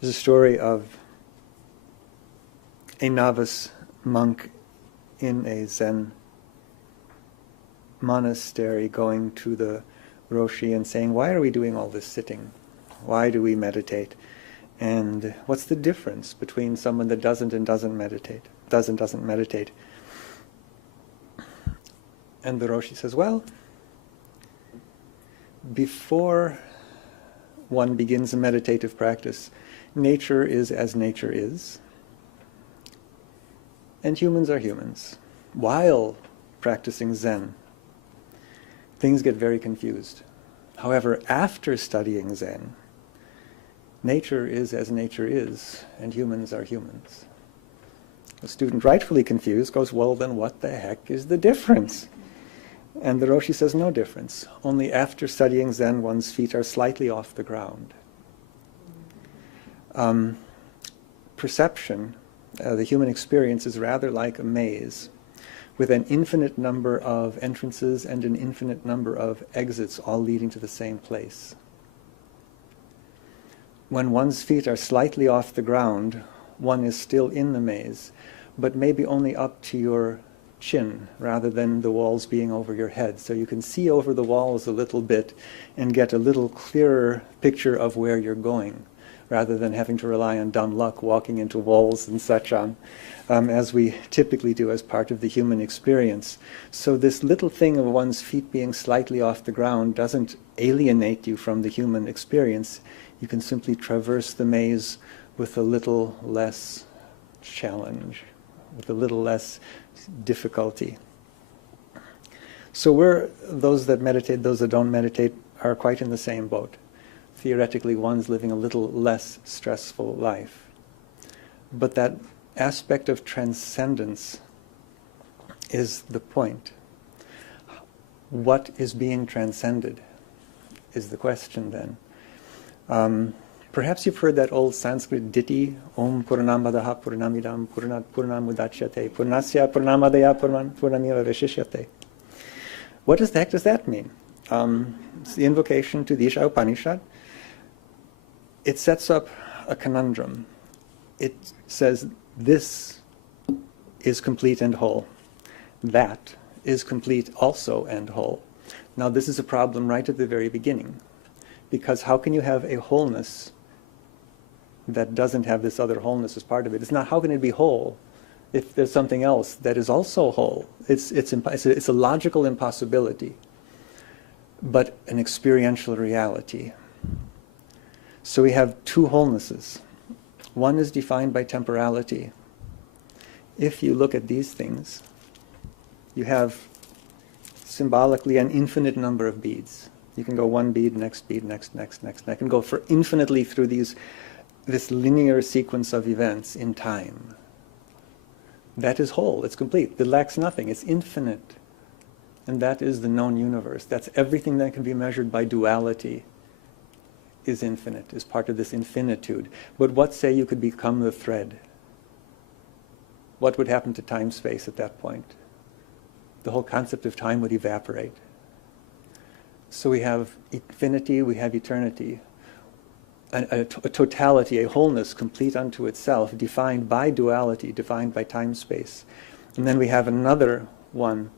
There's a story of a novice monk in a Zen monastery going to the Roshi and saying, "Why are we doing all this sitting? Why do we meditate? And what's the difference between someone that doesn't and doesn't meditate? Doesn't meditate?" And the Roshi says, "Well, before one begins a meditative practice, nature is as nature is, and humans are humans. While practicing Zen, things get very confused. However, after studying Zen, nature is as nature is, and humans are humans." The student, rightfully confused, goes, "Well, then what the heck is the difference?" And the Roshi says, "No difference. Only after studying Zen, one's feet are slightly off the ground." Perception, the human experience, is rather like a maze with an infinite number of entrances and an infinite number of exits, all leading to the same place. When one's feet are slightly off the ground, one is still in the maze, but maybe only up to your chin rather than the walls being over your head. So you can see over the walls a little bit and get a little clearer picture of where you're going, rather than having to rely on dumb luck walking into walls and such on, as we typically do as part of the human experience. So this little thing of one's feet being slightly off the ground doesn't alienate you from the human experience. You can simply traverse the maze with a little less challenge, with a little less difficulty. So those that meditate, those that don't meditate, are quite in the same boat. Theoretically, one's living a little less stressful life. But that aspect of transcendence is the point. What is being transcended is the question then. Perhaps you've heard that old Sanskrit ditty, Om Purnamadaha Purnamidam Purnat Purnamudachyate Purnasya Purnamadaya Purnamiva Vishishyate. What the heck does that mean? It's the invocation to the Isha Upanishad. It sets up a conundrum. It says, this is complete and whole. That is complete also and whole. Now this is a problem right at the very beginning, because how can you have a wholeness that doesn't have this other wholeness as part of it? It's not, how can it be whole if there's something else that is also whole? It's a logical impossibility, but an experiential reality. So we have two wholenesses. One is defined by temporality. If you look at these things, you have symbolically an infinite number of beads. You can go one bead, next bead, next. I can go for infinitely through this linear sequence of events in time. That is whole, it's complete, it lacks nothing, it's infinite. And that is the known universe. That's everything that can be measured by duality is infinite, is part of this infinitude. But what say you could become the thread? What would happen to time-space at that point? The whole concept of time would evaporate. So we have infinity, we have eternity. A totality, a wholeness complete unto itself, defined by duality, defined by time-space. And then we have another one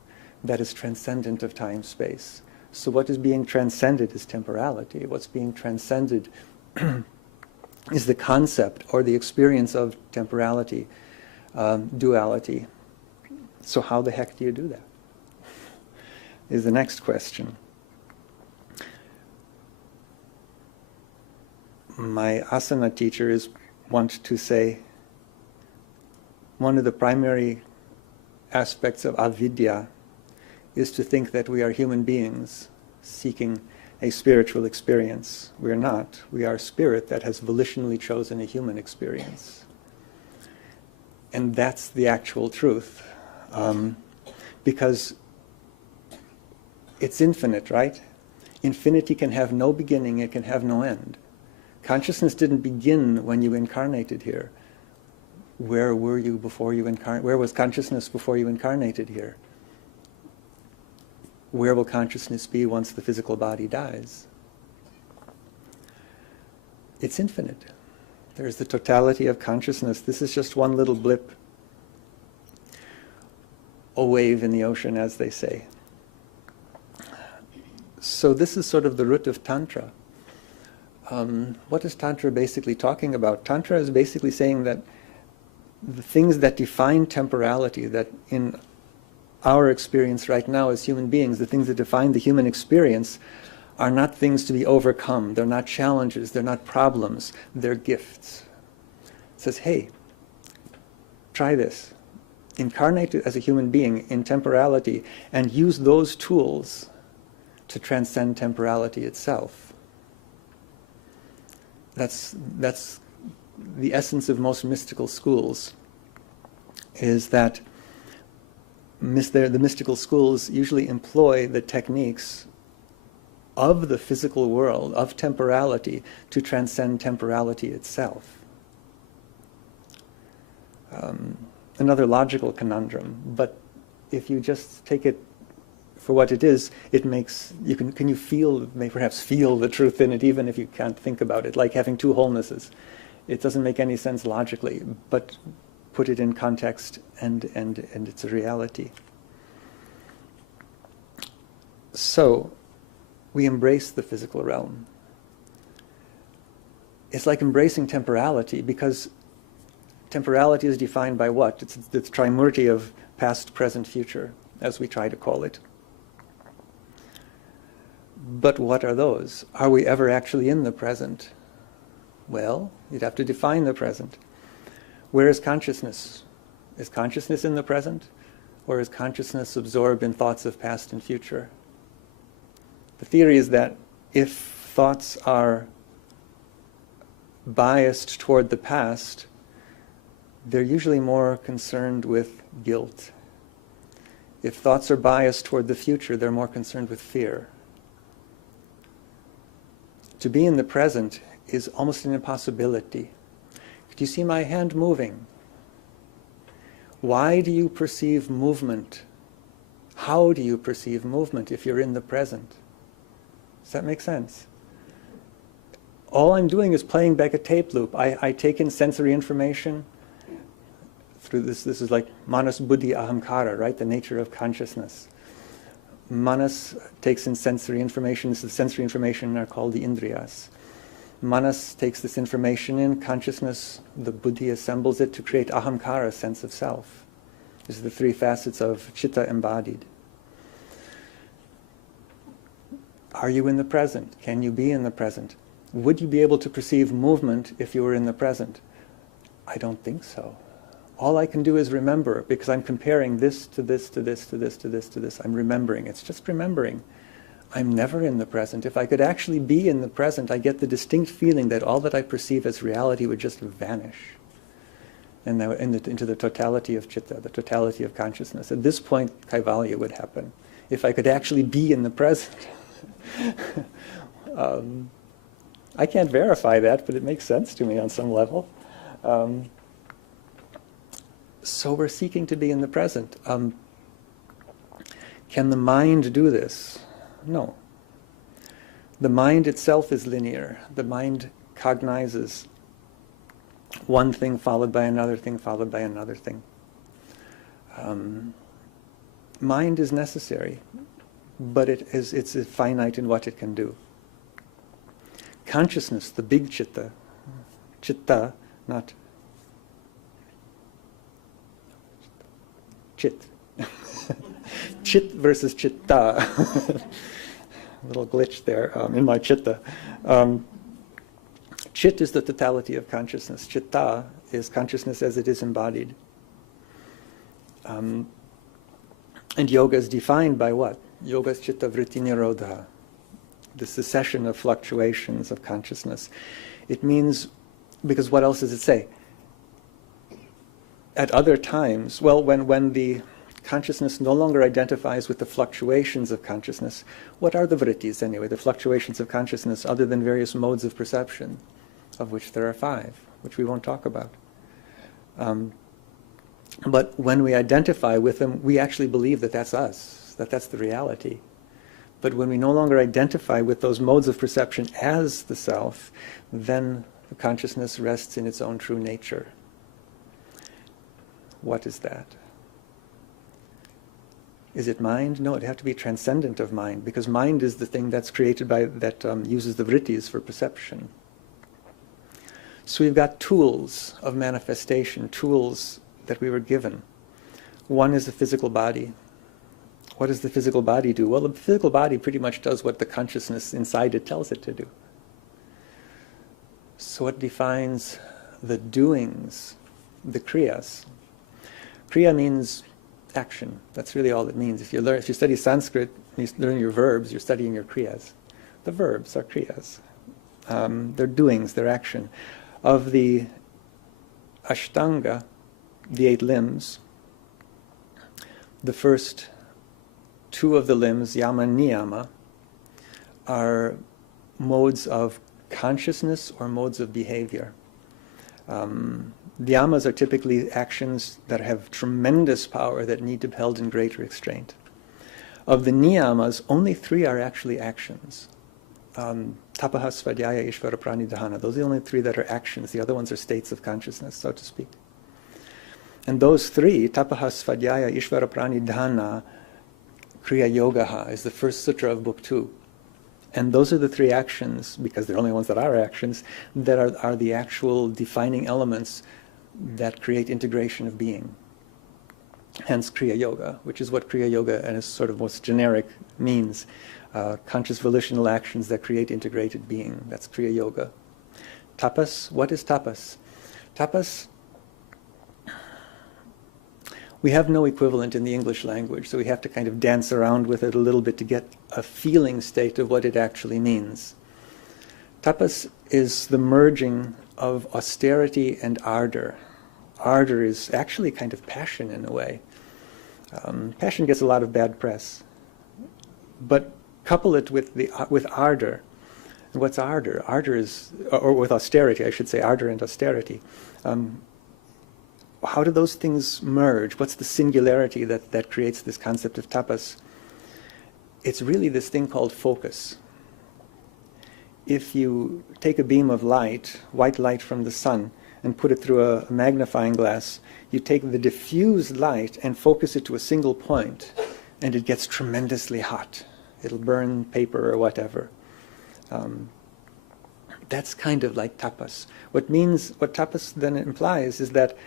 that is transcendent of time-space. So what is being transcended is temporality. What's being transcended is the concept or the experience of temporality, duality. So how the heck do you do that? Is the next question. My asana teachers want to say one of the primary aspects of avidya is to think that we are human beings seeking a spiritual experience. We are not. We are spirit that has volitionally chosen a human experience. And that's the actual truth. Because it's infinite, right? Infinity can have no beginning, it can have no end. Consciousness didn't begin when you incarnated here. Where were you before you incarnated? Where was consciousness before you incarnated here? Where will consciousness be once the physical body dies? It's infinite. There's the totality of consciousness. This is just one little blip, a wave in the ocean, as they say. So this is sort of the root of Tantra. What is Tantra basically talking about? Tantra is basically saying that the things that define temporality, that in our experience right now as human beings, the things that define the human experience are not things to be overcome. They're not challenges. They're not problems. They're gifts. It says, hey, try this. Incarnate as a human being in temporality and use those tools to transcend temporality itself. That's the essence of most mystical schools, is that the mystical schools usually employ the techniques of the physical world, of temporality, to transcend temporality itself. Another logical conundrum, but if you just take it for what it is, it makes, can you feel, may perhaps feel the truth in it even if you can't think about it, like having two wholenesses. It doesn't make any sense logically, but put it in context and it's a reality. So, we embrace the physical realm. It's like embracing temporality, because temporality is defined by what? It's the trimurti of past, present, future, as we try to call it. But what are those? Are we ever actually in the present? Well, you'd have to define the present. Where is consciousness? Is consciousness in the present? Or is consciousness absorbed in thoughts of past and future? The theory is that if thoughts are biased toward the past, they're usually more concerned with guilt. If thoughts are biased toward the future, they're more concerned with fear. To be in the present is almost an impossibility. Do you see my hand moving? Why do you perceive movement? How do you perceive movement if you're in the present? Does that make sense? All I'm doing is playing back a tape loop. I take in sensory information through this. This is like manas, buddhi, ahamkara, right? The nature of consciousness. Manas takes in sensory information. This is sensory information are called the indriyas. Manas takes this information in. Consciousness, the buddhi, assembles it to create ahamkara, sense of self. These are the three facets of chitta embodied. Are you in the present? Can you be in the present? Would you be able to perceive movement if you were in the present? I don't think so. All I can do is remember, because I'm comparing this to this, to this, to this, to this, to this. I'm remembering. It's just remembering. I'm never in the present. If I could actually be in the present, I get the distinct feeling that all that I perceive as reality would just vanish and into the totality of chitta, the totality of consciousness. At this point, kaivalya would happen. If I could actually be in the present. I can't verify that, but it makes sense to me on some level. So we're seeking to be in the present. Can the mind do this? No. The mind itself is linear. The mind cognizes one thing followed by another thing followed by another thing. Mind is necessary, but it's finite in what it can do. Consciousness, the big chitta, not chit. Chit versus chitta. A little glitch there in my chitta. Chit is the totality of consciousness. Chitta is consciousness as it is embodied. And yoga is defined by what? Yoga is chitta vritti nirodha, the cessation of fluctuations of consciousness. It means, because what else does it say? At other times, well, when the consciousness no longer identifies with the fluctuations of consciousness, what are the vrittis anyway, the fluctuations of consciousness, other than various modes of perception, of which there are 5, which we won't talk about. But when we identify with them, we actually believe that that's us, that that's the reality. But when we no longer identify with those modes of perception as the self, then consciousness rests in its own true nature. What is that? Is it mind? No, it'd have to be transcendent of mind, because mind is the thing that's created by, that uses the vrittis for perception. So we've got tools of manifestation, tools that we were given. One is the physical body. What does the physical body do? Well, the physical body pretty much does what the consciousness inside it tells it to do. So what defines the doings, the kriyas? Kriya means action. That's really all it means. If you study Sanskrit, you learn your verbs, you're studying your kriyas. The verbs are kriyas. They're doings, they're action. Of the Ashtanga, the 8 limbs, the first 2 of the limbs, Yama and Niyama, are modes of consciousness or modes of behavior. The yamas are typically actions that have tremendous power that need to be held in great restraint. Of the niyamas, only 3 are actually actions. Tapaha, Svadhyaya, Ishvara, Pranidhana. Those are the only 3 that are actions. The other ones are states of consciousness, so to speak. And those 3, Tapaha, Svadhyaya, Ishvara, Pranidhana, Kriya Yogaha, is the first sutra of Book 2. And those are the 3 actions, because they're the only ones that are actions, that are the actual defining elements that create integration of being. Hence Kriya Yoga, which is what Kriya Yoga, and its sort of most generic, means. Conscious volitional actions that create integrated being. That's Kriya Yoga. Tapas, what is tapas? Tapas, we have no equivalent in the English language, so we have to kind of dance around with it a little bit to get a feeling state of what it actually means. Tapas is the merging of austerity and ardor. Ardor is actually kind of passion in a way. Passion gets a lot of bad press. But couple it with ardor. And what's ardor? Ardor is, or with austerity, I should say, ardor and austerity. How do those things merge? What's the singularity that creates this concept of tapas? It's really this thing called focus. If you take a beam of light, white light from the sun, and put it through a magnifying glass, you take the diffused light and focus it to a single point, and it gets tremendously hot. It'll burn paper or whatever. That's kind of like tapas. What tapas then implies is that,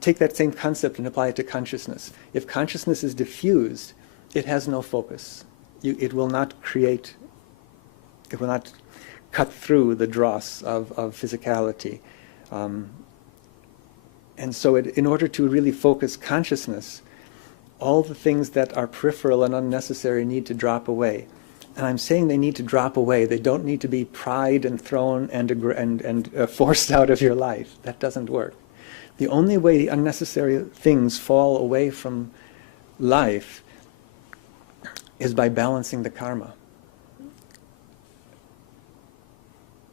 take that same concept and apply it to consciousness. If consciousness is diffused, it has no focus. It will not cut through the dross of physicality. And so in order to really focus consciousness, all the things that are peripheral and unnecessary need to drop away. And I'm saying they need to drop away. They don't need to be pried and thrown and forced out of your life. That doesn't work. The only way the unnecessary things fall away from life is by balancing the karma.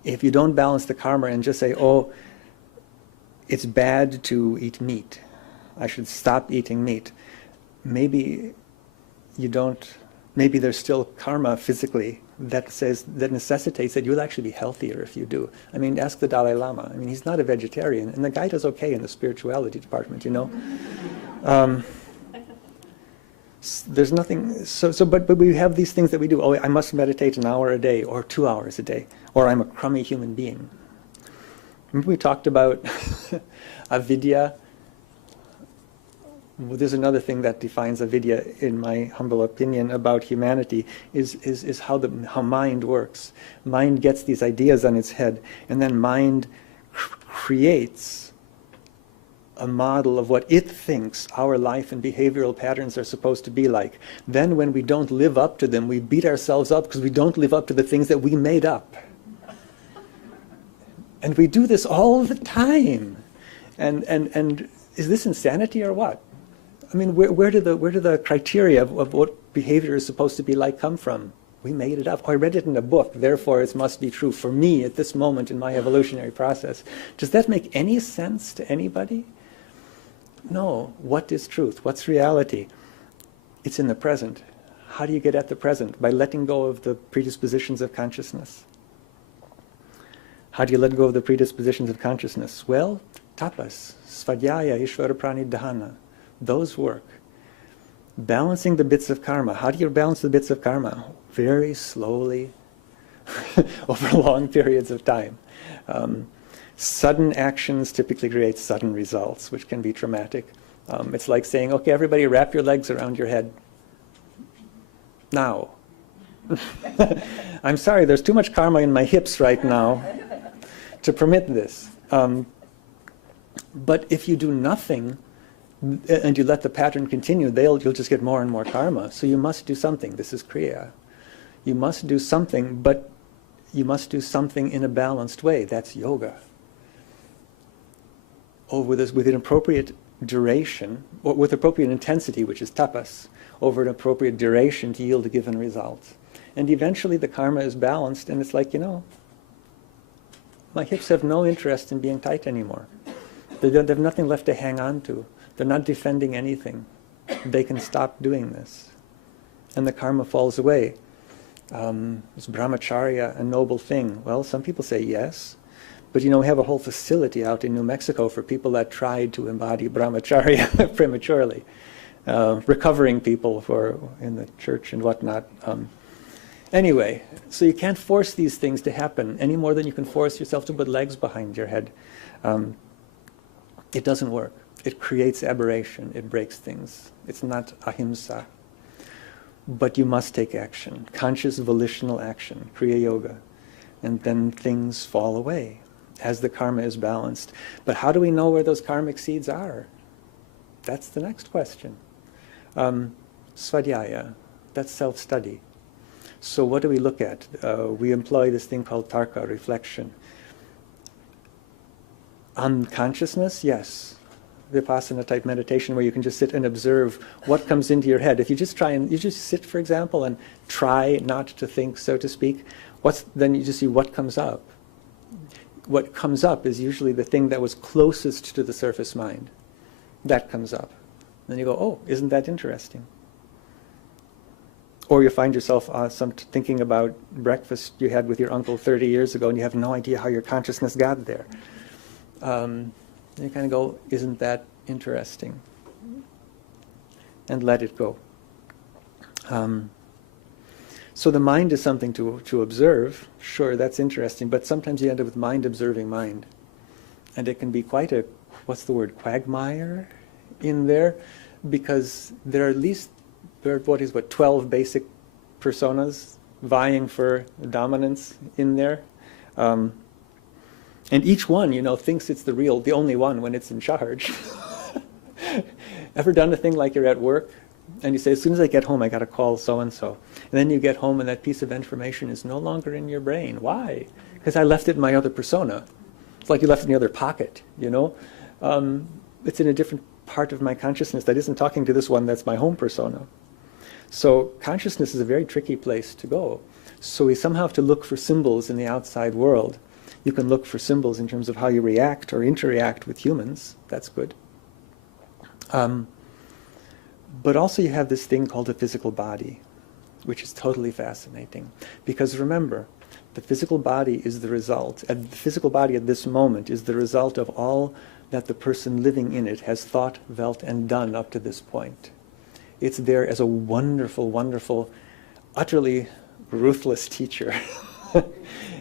If you don't balance the karma and just say, oh, it's bad to eat meat, I should stop eating meat, maybe there's still karma physically that necessitates that you'll actually be healthier if you do. I mean, ask the Dalai Lama. I mean, he's not a vegetarian, and the guy does okay in the spirituality department, you know. There's nothing, but we have these things that we do. Oh, I must meditate an hour a day, or 2 hours a day, or I'm a crummy human being. Remember we talked about avidya? Well, there's another thing that defines avidya, in my humble opinion, about humanity, is how mind works. Mind gets these ideas on its head, and then mind creates a model of what it thinks our life and behavioral patterns are supposed to be like. Then when we don't live up to them, we beat ourselves up because we don't live up to the things that we made up. And we do this all the time. And is this insanity or what? I mean, where do the criteria of what behavior is supposed to be like come from? We made it up. Oh, I read it in a book, therefore it must be true for me at this moment in my evolutionary process. Does that make any sense to anybody? No. What is truth? What's reality? It's in the present. How do you get at the present? By letting go of the predispositions of consciousness. How do you let go of the predispositions of consciousness? Well, tapas, svadhyaya, ishvara pranidhana, those work. Balancing the bits of karma. How do you balance the bits of karma? Very slowly, over long periods of time. Sudden actions typically create sudden results, which can be traumatic. It's like saying, okay, everybody wrap your legs around your head now. I'm sorry, there's too much karma in my hips right now to permit this. But if you do nothing and you let the pattern continue, you'll just get more and more karma. So you must do something. This is Kriya. You must do something, but you must do something in a balanced way. That's yoga. With an appropriate duration, or with appropriate intensity, which is tapas, over an appropriate duration to yield a given result. And eventually the karma is balanced, and it's like, my hips have no interest in being tight anymore. They have nothing left to hang on to. They're not defending anything. They can stop doing this. And the karma falls away. Is brahmacharya a noble thing? Well, some people say yes. But we have a whole facility out in New Mexico for people that tried to embody brahmacharya prematurely. Recovering people in the church and whatnot. Anyway, so you can't force these things to happen any more than you can force yourself to put legs behind your head. It doesn't work. It creates aberration. It breaks things. It's not ahimsa. But you must take action, conscious volitional action, Kriya Yoga. And then things fall away as the karma is balanced. But how do we know where those karmic seeds are? That's the next question. Svadhyaya, that's self-study. So what do we look at? We employ this thing called tarka, reflection. On consciousness, yes. Vipassana type meditation where you can just sit and observe what comes into your head. If you just you just sit, for example, and try not to think, so to speak, then you just see what comes up. What comes up is usually the thing that was closest to the surface mind. That comes up. Then you go, oh, isn't that interesting? Or you find yourself thinking about breakfast you had with your uncle 30 years ago and you have no idea how your consciousness got there. You kind of go, isn't that interesting? And let it go. So the mind is something to observe. Sure, that's interesting, but sometimes you end up with mind observing mind. And it can be quite a, quagmire in there, because there are at least, 12 basic personas vying for dominance in there. And each one, thinks it's the only one when it's in charge. Ever done a thing like you're at work and you say, as soon as I get home, I got to call so-and-so. And then you get home and that piece of information is no longer in your brain. Why? Because I left it in my other persona. It's like you left it in the other pocket, It's in a different part of my consciousness that isn't talking to this one that's my home persona. So consciousness is a very tricky place to go. So we somehow have to look for symbols in the outside world. You can look for symbols in terms of how you react or interact with humans. That's good. But also you have this thing called the physical body, which is totally fascinating. Because remember, the physical body is the result, and the physical body at this moment is the result of all that the person living in it has thought, felt, and done up to this point. It's there as a wonderful, wonderful, utterly ruthless teacher,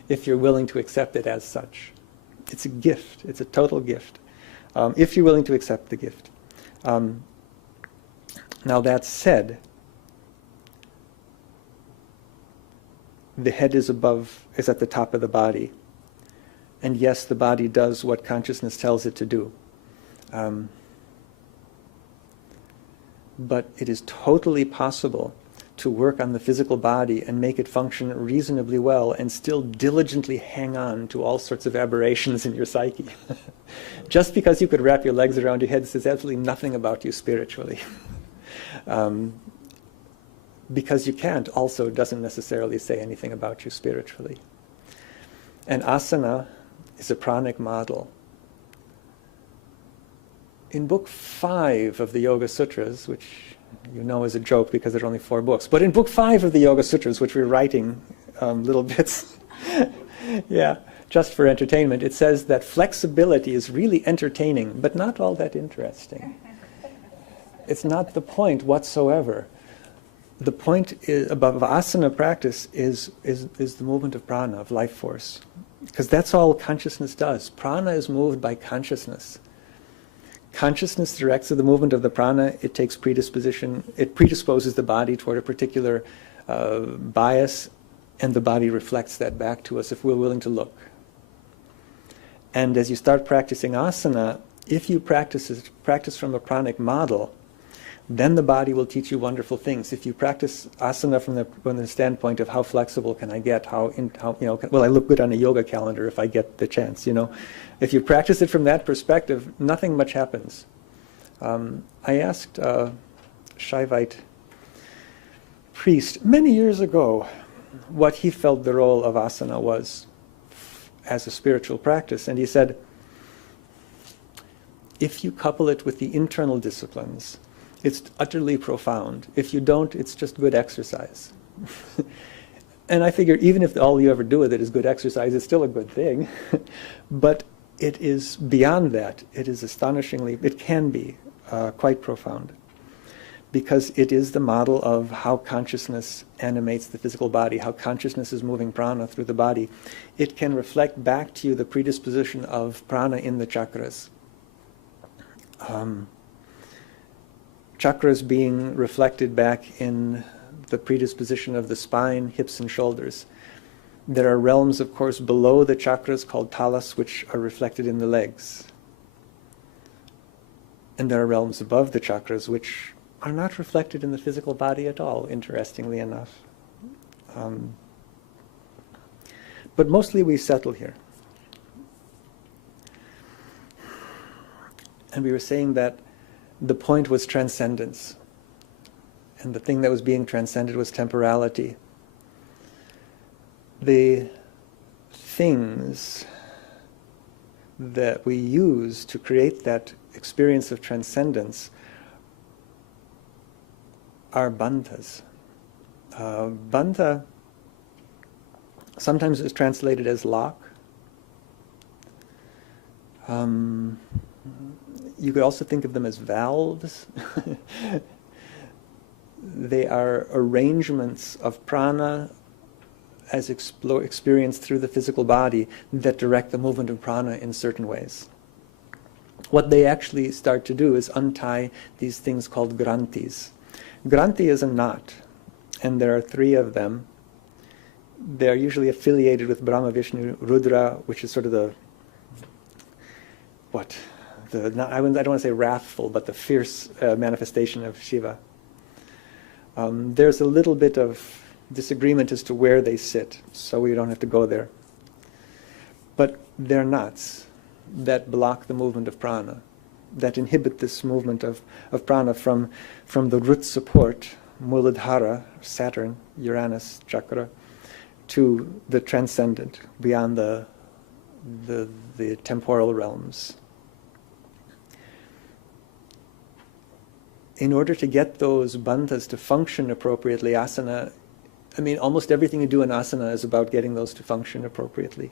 if you're willing to accept it as such. It's a gift. It's a total gift, if you're willing to accept the gift. Now that said, the head is at the top of the body. And yes, the body does what consciousness tells it to do. But it is totally possible to work on the physical body and make it function reasonably well and still diligently hang on to all sorts of aberrations in your psyche. Just because you could wrap your legs around your head says absolutely nothing about you spiritually. Because you can't also doesn't necessarily say anything about you spiritually. And asana is a pranic model. In book 5 of the Yoga Sutras, which is a joke because there are only 4 books, but in book 5 of the Yoga Sutras, which we're writing little bits, just for entertainment, it says that flexibility is really entertaining, but not all that interesting. It's not the point whatsoever. The point of asana practice is the movement of prana, of life force. Because that's all consciousness does. Prana is moved by consciousness. Consciousness directs the movement of the prana. It takes predisposition. It predisposes the body toward a particular bias, and the body reflects that back to us if we're willing to look. And as you start practicing asana, if you practice from a pranic model, then the body will teach you wonderful things. If you practice asana from the standpoint of how flexible can I get, will I look good on a yoga calendar if I get the chance, If you practice it from that perspective, nothing much happens. I asked a Shaivite priest many years ago what he felt the role of asana was as a spiritual practice, and he said, if you couple it with the internal disciplines, it's utterly profound. If you don't, it's just good exercise. And I figure even if all you ever do with it is good exercise, it's still a good thing. But it is beyond that. It is it can be quite profound. Because it is the model of how consciousness animates the physical body, how consciousness is moving prana through the body. It can reflect back to you the predisposition of prana in the chakras. Chakras being reflected back in the predisposition of the spine, hips, and shoulders. There are realms, of course, below the chakras called talas, which are reflected in the legs. And there are realms above the chakras, which are not reflected in the physical body at all, interestingly enough. But mostly we settle here. And we were saying that the point was transcendence. And the thing that was being transcended was temporality. The things that we use to create that experience of transcendence are bandhas. Bandha sometimes is translated as lock. You could also think of them as valves. They are arrangements of prana as experienced through the physical body that direct the movement of prana in certain ways. What they actually start to do is untie these things called granthis. Granthi is a knot, and there are 3 of them. They're usually affiliated with Brahma, Vishnu, Rudra, which is sort of I don't want to say wrathful, but the fierce manifestation of Shiva. There's a little bit of disagreement as to where they sit, so we don't have to go there. But they're knots that block the movement of prana, that inhibit this movement of prana from the root support, Muladhara, Saturn, Uranus chakra, to the transcendent, beyond the temporal realms. In order to get those bandhas to function appropriately, asana, almost everything you do in asana is about getting those to function appropriately.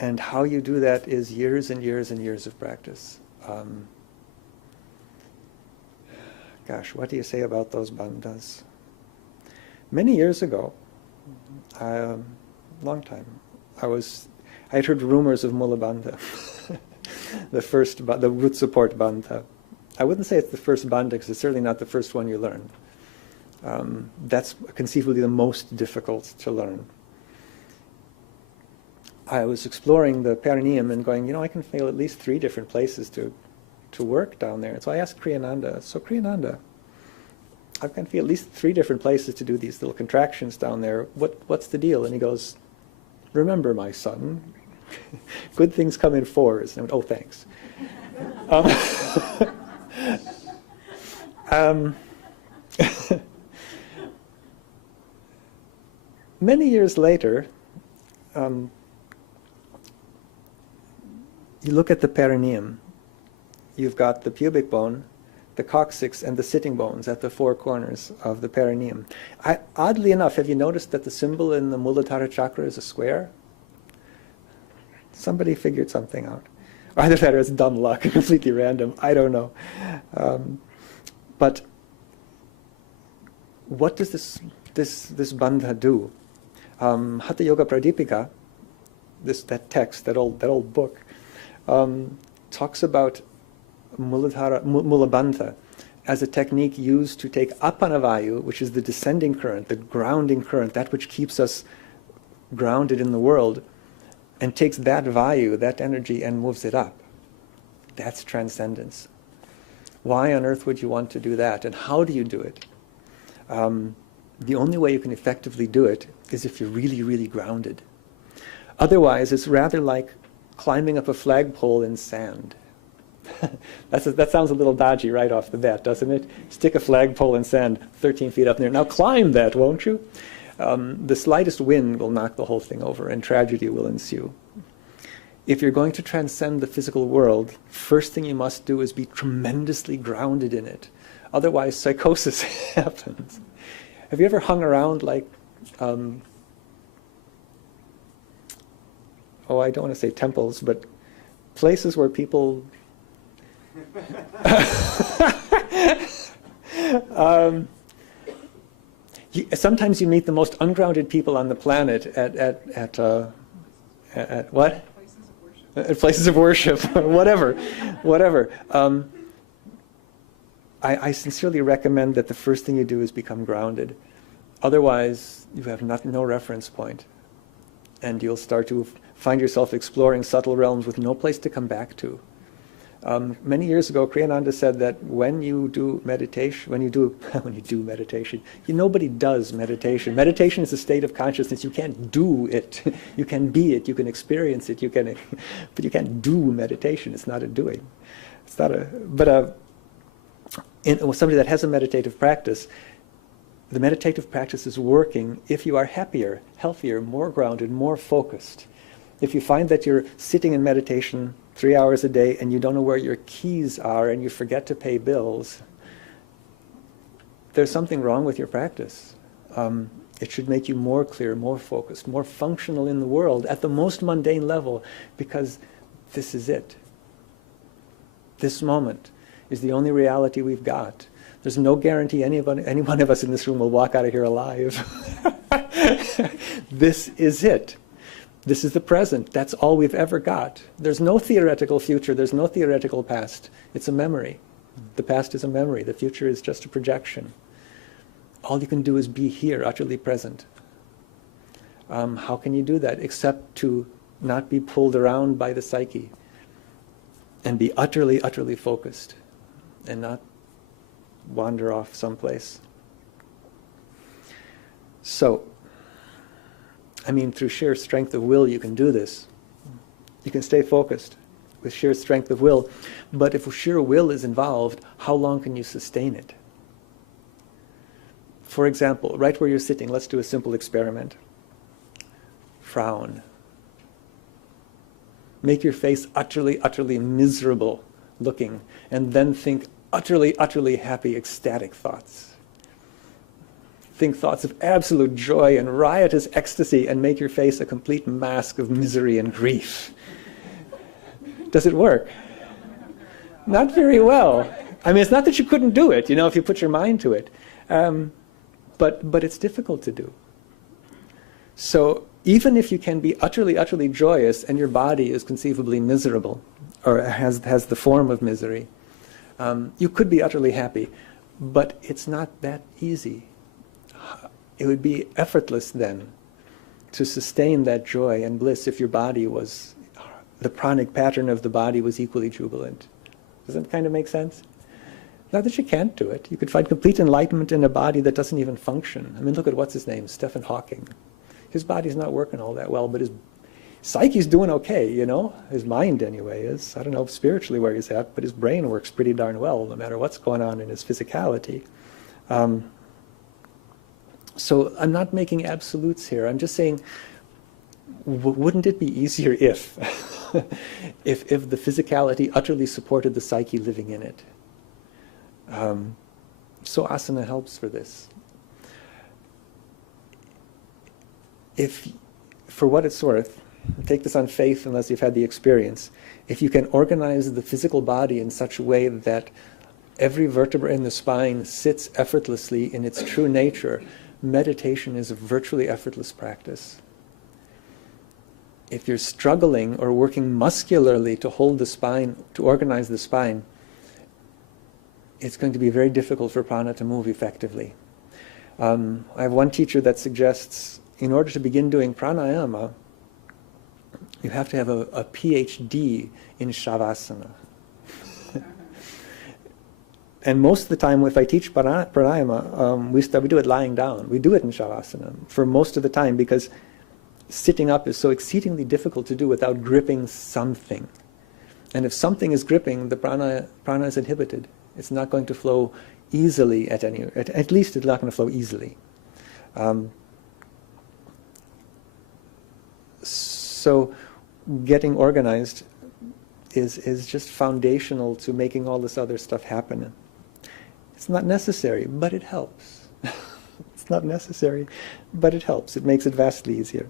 And how you do that is years and years and years of practice. What do you say about those bandhas? Many years ago, long time, I had heard rumors of Mula Bandha, the root support bandha. I wouldn't say it's the first bandha because it's certainly not the first one you learn. That's conceivably the most difficult to learn. I was exploring the perineum and going, I can feel at least 3 different places to work down there. And so I asked Kriyananda, Kriyananda, I can feel at least 3 different places to do these little contractions down there. What's the deal? And he goes, remember, my son, good things come in 4s. And I went, oh, thanks. Many years later, you look at the perineum. You've got the pubic bone, the coccyx, and the sitting bones at the four corners of the perineum. Oddly enough, have you noticed that the symbol in the Muladhara chakra is a square? Somebody figured something out. Either that or it's dumb luck, completely random. I don't know. But what does this bandha do? Hatha Yoga Pradipika, that text, that old book, talks about Mulabandha as a technique used to take Apanavayu, which is the descending current, the grounding current, that which keeps us grounded in the world, and takes that Vayu, that energy, and moves it up. That's transcendence. Why on earth would you want to do that? And how do you do it? The only way you can effectively do it is if you're really, really grounded. Otherwise, it's rather like climbing up a flagpole in sand. That sounds a little dodgy right off the bat, doesn't it? Stick a flagpole in sand 13 feet up there. Now climb that, won't you? The slightest wind will knock the whole thing over, and tragedy will ensue. If you're going to transcend the physical world, first thing you must do is be tremendously grounded in it. Otherwise, psychosis happens. Have you ever hung around like, I don't want to say temples, but places where people sometimes you meet the most ungrounded people on the planet at what? At places of worship, whatever. I sincerely recommend that the first thing you do is become grounded. Otherwise, you have no reference point, and you'll start to find yourself exploring subtle realms with no place to come back to. Many years ago, Kriyananda said that when you do meditation, nobody does meditation. Meditation is a state of consciousness. You can't do it. You can be it. You can experience it. But you can't do meditation. It's not a doing. It's not a. But somebody that has a meditative practice, the meditative practice is working if you are happier, healthier, more grounded, more focused. If you find that you're sitting in meditation 3 hours a day and you don't know where your keys are and you forget to pay bills, there's something wrong with your practice. It should make you more clear, more focused, more functional in the world at the most mundane level, because this is it. This moment is the only reality we've got. There's no guarantee any one of us in this room will walk out of here alive. This is it. This is the present. That's all we've ever got. There's no theoretical future. There's no theoretical past. It's a memory. The past is a memory. The future is just a projection. All you can do is be here, utterly present. How can you do that except to not be pulled around by the psyche and be utterly, utterly focused and not wander off someplace? So, through sheer strength of will, you can do this. You can stay focused with sheer strength of will. But if sheer will is involved, how long can you sustain it? For example, right where you're sitting, let's do a simple experiment. Frown. Make your face utterly, utterly miserable looking, and then think utterly, utterly happy, ecstatic thoughts. Think thoughts of absolute joy and riotous ecstasy, and make your face a complete mask of misery and grief. Does it work? Not very well. It's not that you couldn't do it, if you put your mind to it. But it's difficult to do. So even if you can be utterly, utterly joyous and your body is conceivably miserable, or has the form of misery, you could be utterly happy, but it's not that easy. It would be effortless then to sustain that joy and bliss if your body was, the pranic pattern of the body was equally jubilant. Does that kind of make sense? Not that you can't do it. You could find complete enlightenment in a body that doesn't even function. Look at what's his name, Stephen Hawking. His body's not working all that well, but his psyche's doing okay, His mind anyway is. I don't know spiritually where he's at, but his brain works pretty darn well, no matter what's going on in his physicality. So I'm not making absolutes here. I'm just saying, wouldn't it be easier if, if the physicality utterly supported the psyche living in it? So asana helps for this. If, for what it's worth, take this on faith unless you've had the experience, if you can organize the physical body in such a way that every vertebra in the spine sits effortlessly in its true nature, meditation is a virtually effortless practice. If you're struggling or working muscularly to hold the spine, to organize the spine, it's going to be very difficult for prana to move effectively. I have one teacher that suggests in order to begin doing pranayama, you have to have a PhD in shavasana. And most of the time, if I teach pranayama, we do it lying down. We do it in shavasana for most of the time because sitting up is so exceedingly difficult to do without gripping something. And if something is gripping, the prana is inhibited. It's not going to flow easily at least it's not going to flow easily. So getting organized is just foundational to making all this other stuff happen. It's not necessary, but it helps. It's not necessary, but it helps. It makes it vastly easier.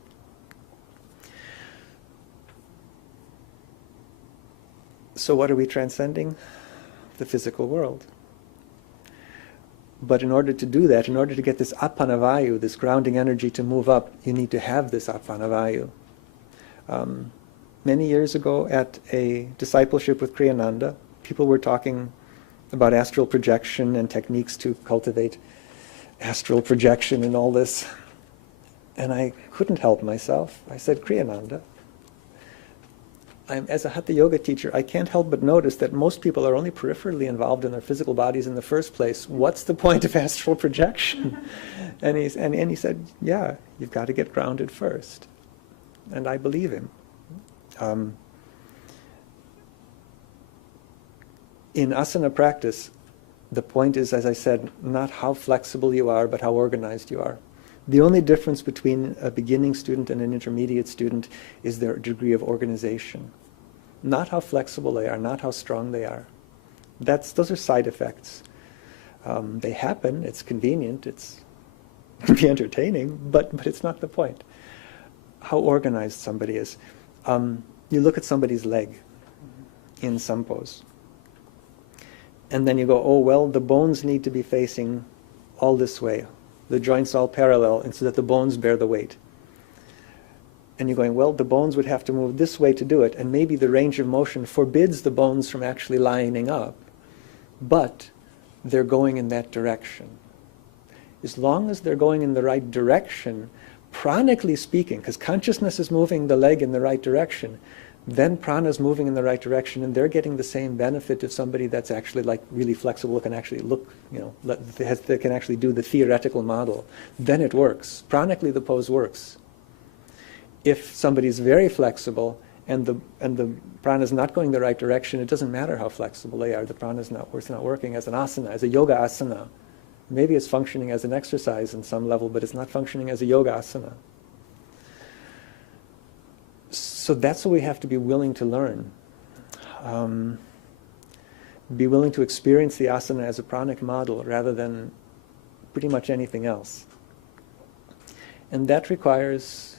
So what are we transcending? The physical world. But in order to do that, in order to get this appanavayu, this grounding energy to move up, you need to have this appanavayu. Many years ago at a discipleship with Kriyananda, people were talking about astral projection and techniques to cultivate astral projection and all this. And I couldn't help myself. I said, Kriyananda, as a Hatha Yoga teacher, I can't help but notice that most people are only peripherally involved in their physical bodies in the first place. What's the point of astral projection? And he said, yeah, you've got to get grounded first. And I believe him. In asana practice, the point is, as I said, not how flexible you are, but how organized you are. The only difference between a beginning student and an intermediate student is their degree of organization. Not how flexible they are, not how strong they are. Those are side effects. They happen, it's convenient, it can be entertaining, but it's not the point. How organized somebody is. You look at somebody's leg in some pose. And then you go, oh, well, the bones need to be facing all this way. The joints all parallel, and so that the bones bear the weight. And you're going, well, the bones would have to move this way to do it, and maybe the range of motion forbids the bones from actually lining up, but they're going in that direction. As long as they're going in the right direction, pranically speaking, because consciousness is moving the leg in the right direction, then prana is moving in the right direction, and they're getting the same benefit of somebody that's actually like really flexible, can actually look, that can actually do the theoretical model. Then it works. Pranically, the pose works. If somebody's very flexible and the prana is not going the right direction, it doesn't matter how flexible they are. The prana is not working as an asana, as a yoga asana. Maybe it's functioning as an exercise in some level, but it's not functioning as a yoga asana. So that's what we have to be willing to learn. Be willing to experience the asana as a pranic model rather than pretty much anything else. And that requires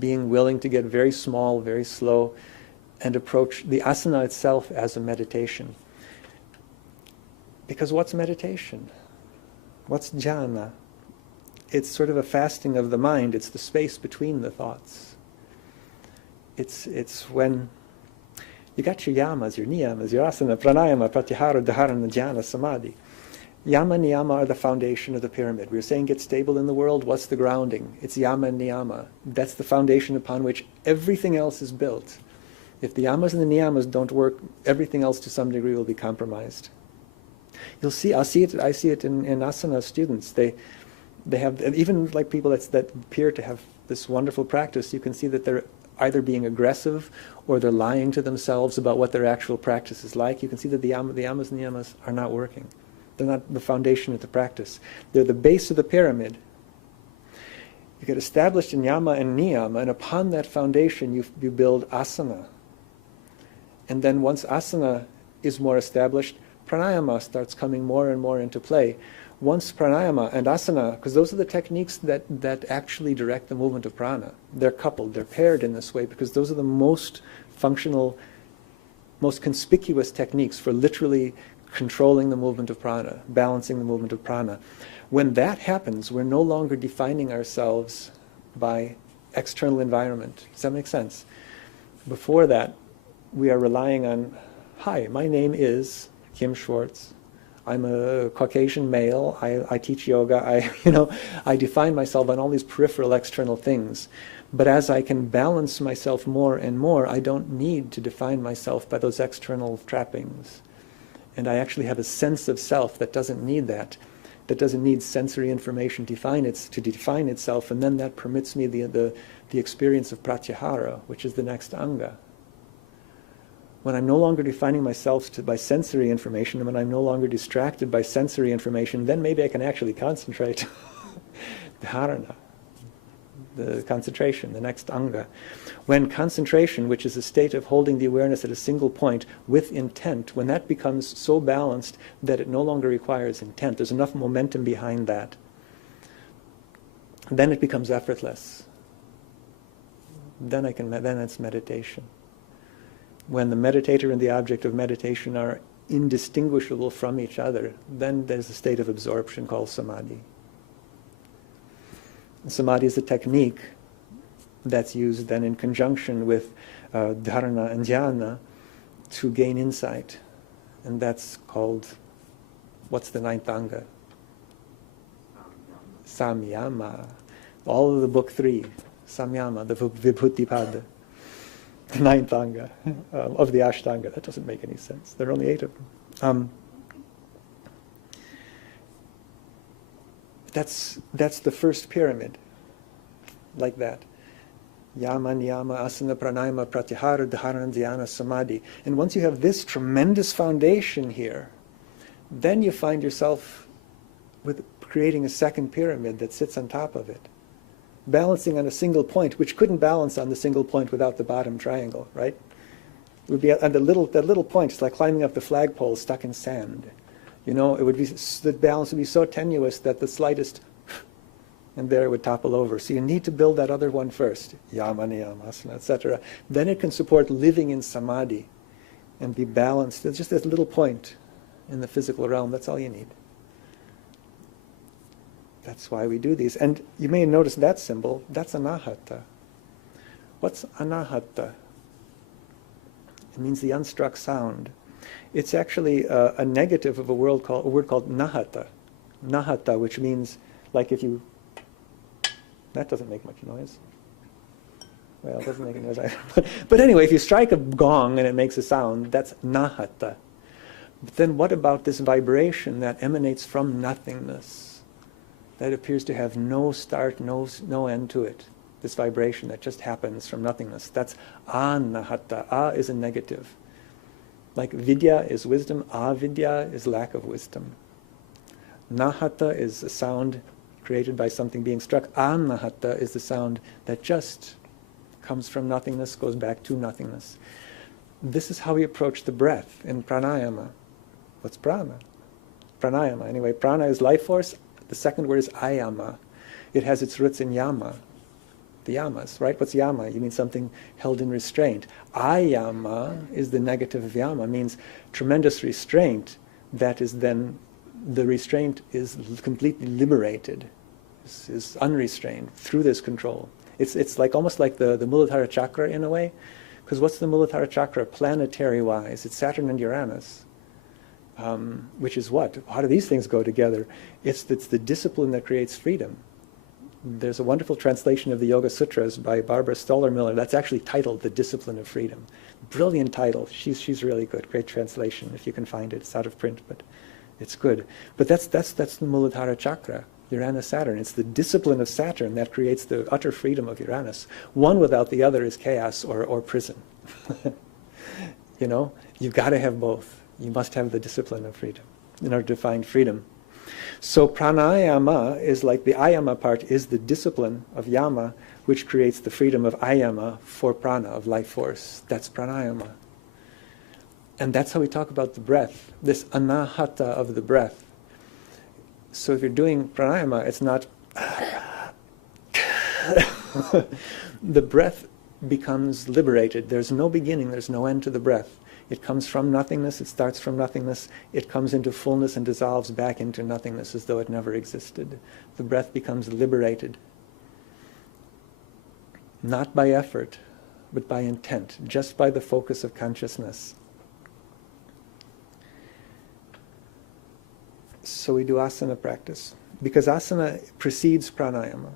being willing to get very small, very slow, and approach the asana itself as a meditation. Because what's meditation? What's jhana? It's sort of a fasting of the mind. It's the space between the thoughts. It's when you got your yamas, your niyamas, your asana, pranayama, pratyahara, dharana, jhana, samadhi. Yama and niyama are the foundation of the pyramid. We were saying get stable in the world. What's the grounding? It's yama and niyama. That's the foundation upon which everything else is built. If the yamas and the niyamas don't work, everything else to some degree will be compromised. You'll see, I see it in asana students. They have, even like people that appear to have this wonderful practice, you can see that they're either being aggressive or they're lying to themselves about what their actual practice is like. You can see that the yamas and niyamas are not working. They're not the foundation of the practice. They're the base of the pyramid. You get established in yama and niyama, and upon that foundation you build asana. And then once asana is more established, pranayama starts coming more and more into play. Once pranayama and asana, because those are the techniques that actually direct the movement of prana. They're coupled, they're paired in this way, because those are the most functional, most conspicuous techniques for literally controlling the movement of prana, balancing the movement of prana. When that happens, we're no longer defining ourselves by external environment. Does that make sense? Before that, we are relying on, hi, my name is Kim Schwartz. I'm a Caucasian male. I teach yoga. I define myself on all these peripheral external things. But as I can balance myself more and more, I don't need to define myself by those external trappings. And I actually have a sense of self that doesn't need that doesn't need sensory information to define itself, and then that permits me the experience of pratyahara, which is the next anga. When I'm no longer defining myself by sensory information, and when I'm no longer distracted by sensory information, then maybe I can actually concentrate. Dharana, the concentration, the next anga. When concentration, which is a state of holding the awareness at a single point with intent, when that becomes so balanced that it no longer requires intent, there's enough momentum behind that, then it becomes effortless. Then it's meditation. When the meditator and the object of meditation are indistinguishable from each other, then there's a state of absorption called samadhi. And samadhi is a technique that's used then in conjunction with dharana and dhyana to gain insight. And that's called, what's the ninth anga? Samyama. All of the book 3, Samyama, the Vibhuti-pada. The ninth anga of the Ashtanga. That doesn't make any sense. There are only 8 of them. That's the first pyramid, like that. Yama, Niyama, Asana, Pranayama, Pratyahara, Dharana, Dhyana, Samadhi. And once you have this tremendous foundation here, then you find yourself with creating a second pyramid that sits on top of it, balancing on a single point, which couldn't balance on the single point without the bottom triangle, right? It would be on that little point. It's like climbing up the flagpole stuck in sand. You know, it would be, the balance would be so tenuous that the slightest, and there it would topple over. So you need to build that other one first, Yama, Niyama, Asana, etc. Then it can support living in samadhi and be balanced. It's just this little point in the physical realm. That's all you need. That's why we do these. And you may notice that symbol, that's anahata. What's anahata? It means the unstruck sound. It's actually a negative of a word called nahata. Nahata, which means, like if you, that doesn't make much noise. Well, it doesn't make any noise either. But anyway, if you strike a gong and it makes a sound, that's nahata. But then what about this vibration that emanates from nothingness? That appears to have no start, no end to it. This vibration that just happens from nothingness. That's anahata. A is a negative. Like vidya is wisdom, avidya is lack of wisdom. Nahata is a sound created by something being struck. Anahata is the sound that just comes from nothingness, goes back to nothingness. This is how we approach the breath in pranayama. What's prana? Pranayama. Anyway, prana is life force. The second word is ayama. It has its roots in yama. The yamas, right? What's yama? You mean something held in restraint. Ayama is the negative of yama, means tremendous restraint that is then, the restraint is completely liberated, is unrestrained through this control. It's like almost like the Muladhara chakra in a way, because what's the Muladhara chakra planetary-wise? It's Saturn and Uranus. Which is what? How do these things go together? It's the discipline that creates freedom. There's a wonderful translation of the Yoga Sutras by Barbara Stoller-Miller that's actually titled The Discipline of Freedom. Brilliant title. She's really good. Great translation if you can find it. It's out of print, but it's good. But that's the Muladhara chakra, Uranus, Saturn. It's the discipline of Saturn that creates the utter freedom of Uranus. One without the other is chaos or prison. You know, you've got to have both. You must have the discipline of freedom in order to find freedom. So pranayama is like the ayama part is the discipline of yama, which creates the freedom of ayama for prana, of life force. That's pranayama. And that's how we talk about the breath, this anahata of the breath. So if you're doing pranayama, it's not the breath becomes liberated. There's no beginning, there's no end to the breath. It comes from nothingness, it starts from nothingness, it comes into fullness and dissolves back into nothingness as though it never existed. The breath becomes liberated. Not by effort, but by intent, just by the focus of consciousness. So we do asana practice, because asana precedes pranayama.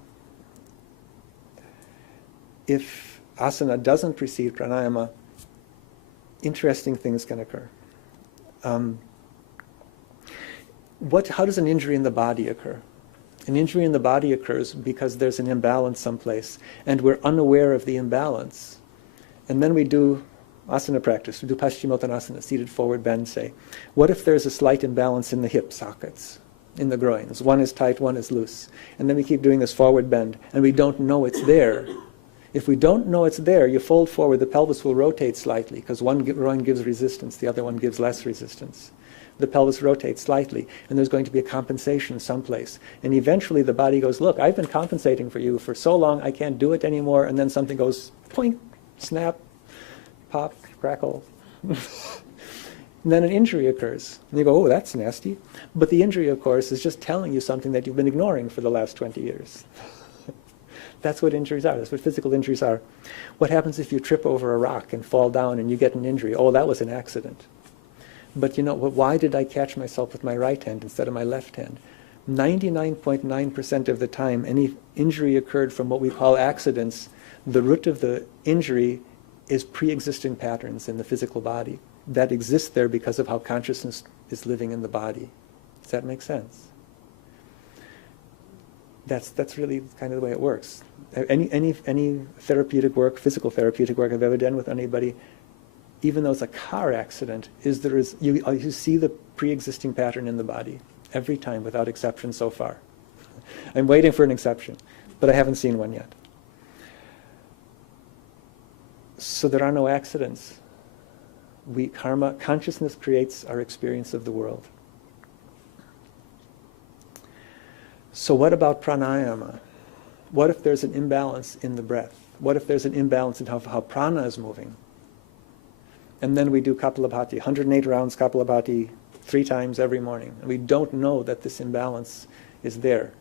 If asana doesn't precede pranayama, interesting things can occur. How does an injury in the body occur? An injury in the body occurs because there's an imbalance someplace, and we're unaware of the imbalance. And then we do asana practice. We do Paschimottanasana, seated forward bend, say. What if there's a slight imbalance in the hip sockets, in the groins? One is tight, one is loose. And then we keep doing this forward bend, and we don't know it's there. If we don't know it's there, you fold forward, the pelvis will rotate slightly, because one groin gives resistance, the other one gives less resistance. The pelvis rotates slightly, and there's going to be a compensation someplace. And eventually the body goes, look, I've been compensating for you for so long, I can't do it anymore, and then something goes, poink, snap, pop, crackle. And then an injury occurs. And you go, oh, that's nasty. But the injury, of course, is just telling you something that you've been ignoring for the last 20 years. That's what injuries are. That's what physical injuries are. What happens if you trip over a rock and fall down and you get an injury? Oh, that was an accident. But you know, why did I catch myself with my right hand instead of my left hand? 99.9% of the time, any injury occurred from what we call accidents. The root of the injury is pre-existing patterns in the physical body that exist there because of how consciousness is living in the body. Does that make sense? That's really kind of the way it works. Any therapeutic work, physical therapeutic work I've ever done with anybody, even though it's a car accident, you see the pre-existing pattern in the body every time, without exception so far. I'm waiting for an exception, but I haven't seen one yet. So there are no accidents. Consciousness creates our experience of the world. So what about pranayama? What if there's an imbalance in the breath? What if there's an imbalance in how prana is moving? And then we do Kapalabhati, 108 rounds Kapalabhati 3 times every morning. And we don't know that this imbalance is there.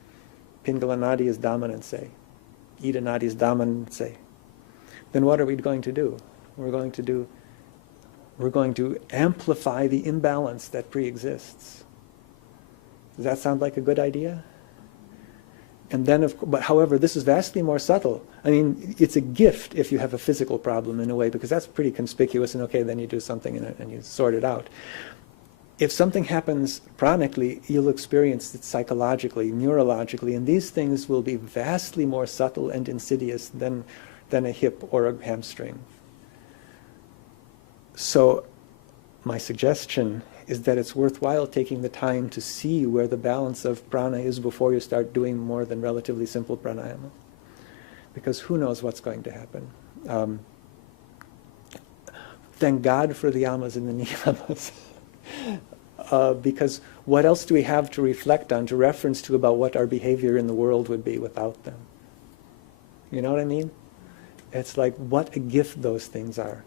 Pingala Nadi is dominant, say. Ida Nadi is dominant, say. Then what are we going to do? We're going to amplify the imbalance that pre-exists. Does that sound like a good idea? And then, but however, this is vastly more subtle. I mean, it's a gift if you have a physical problem in a way, because that's pretty conspicuous, and okay, then you do something and you sort it out. If something happens pranically, you'll experience it psychologically, neurologically, and these things will be vastly more subtle and insidious than a hip or a hamstring. So my suggestion is that it's worthwhile taking the time to see where the balance of prana is before you start doing more than relatively simple pranayama. Because who knows what's going to happen. Thank God for the Yamas and the Niyamas. Because what else do we have to reflect on, to reference to about what our behavior in the world would be without them? You know what I mean? It's like, what a gift those things are.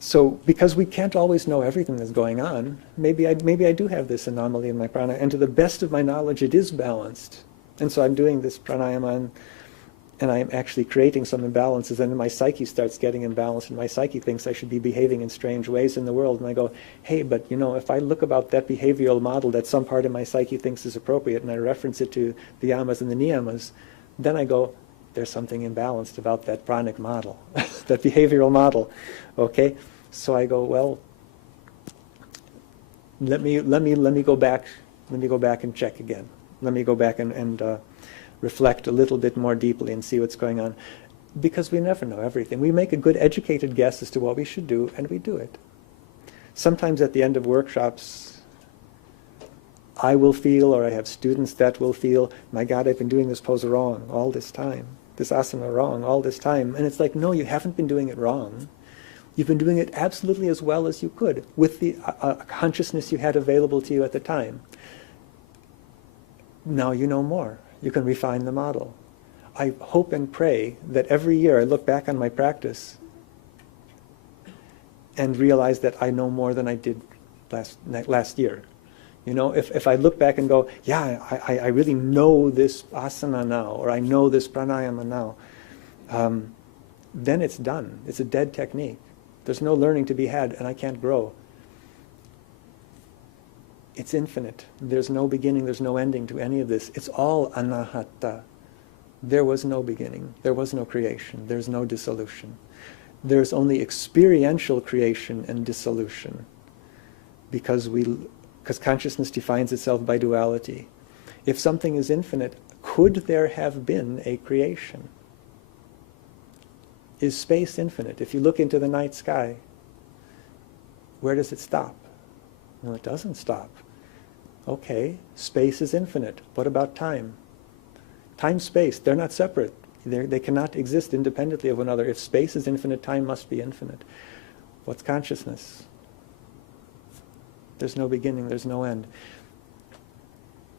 So, because we can't always know everything that's going on, maybe I do have this anomaly in my prana, and to the best of my knowledge, it is balanced. And so I'm doing this pranayama, and I'm actually creating some imbalances, and then my psyche starts getting imbalanced, and my psyche thinks I should be behaving in strange ways in the world, and I go, hey, but you know, if I look about that behavioral model that some part of my psyche thinks is appropriate, and I reference it to the Yamas and the Niyamas, then I go, there's something imbalanced about that pranic model, that behavioral model, okay? So I go, well, let me go back and check again. Let me go back and reflect a little bit more deeply and see what's going on, because we never know everything. We make a good educated guess as to what we should do, and we do it. Sometimes at the end of workshops, I will feel, or I have students that will feel, my God, I've been doing this pose wrong all this time, this asana wrong all this time. And it's like, no, you haven't been doing it wrong. You've been doing it absolutely as well as you could with the consciousness you had available to you at the time. Now you know more. You can refine the model. I hope and pray that every year I look back on my practice and realize that I know more than I did last year. You know, if I look back and go, yeah, I really know this asana now, or I know this pranayama now, then it's done. It's a dead technique. There's no learning to be had, and I can't grow. It's infinite. There's no beginning, there's no ending to any of this. It's all anahata. There was no beginning. There was no creation. There's no dissolution. There's only experiential creation and dissolution because consciousness defines itself by duality. If something is infinite, could there have been a creation? Is space infinite? If you look into the night sky, where does it stop? No, it doesn't stop. Okay, space is infinite. What about time? Time, space, they're not separate. They cannot exist independently of one another. If space is infinite, time must be infinite. What's consciousness? There's no beginning, there's no end.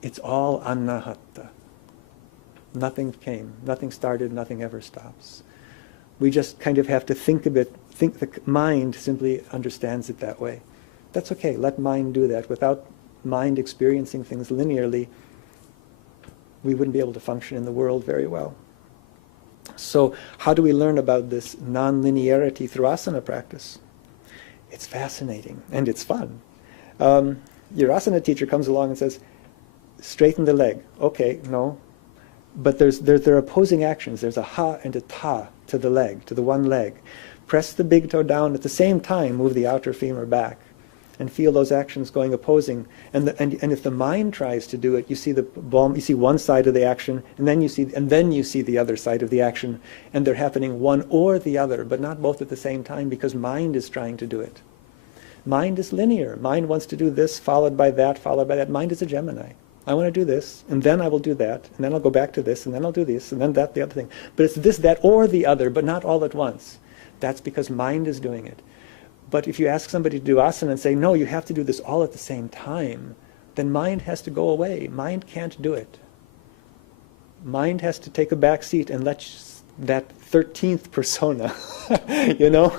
It's all anahata. Nothing came, nothing started, nothing ever stops. We just kind of have to think of it, think the mind simply understands it that way. That's okay, let mind do that. Without mind experiencing things linearly, we wouldn't be able to function in the world very well. So how do we learn about this non-linearity through asana practice? It's fascinating and it's fun. Your asana teacher comes along and says, straighten the leg. Okay, no. But there are opposing actions. There's a ha and a ta to the leg, to the one leg. Press the big toe down at the same time, move the outer femur back, and feel those actions going opposing. And if the mind tries to do it, you see you see one side of the action, and then you see the other side of the action, and they're happening one or the other, but not both at the same time, because mind is trying to do it. Mind is linear. Mind wants to do this, followed by that, followed by that. Mind is a Gemini. I want to do this, and then I will do that, and then I'll go back to this, and then I'll do this, and then that, the other thing. But it's this, that, or the other, but not all at once. That's because mind is doing it. But if you ask somebody to do asana and say, no, you have to do this all at the same time, then mind has to go away. Mind can't do it. Mind has to take a back seat and let that 13th persona, you know,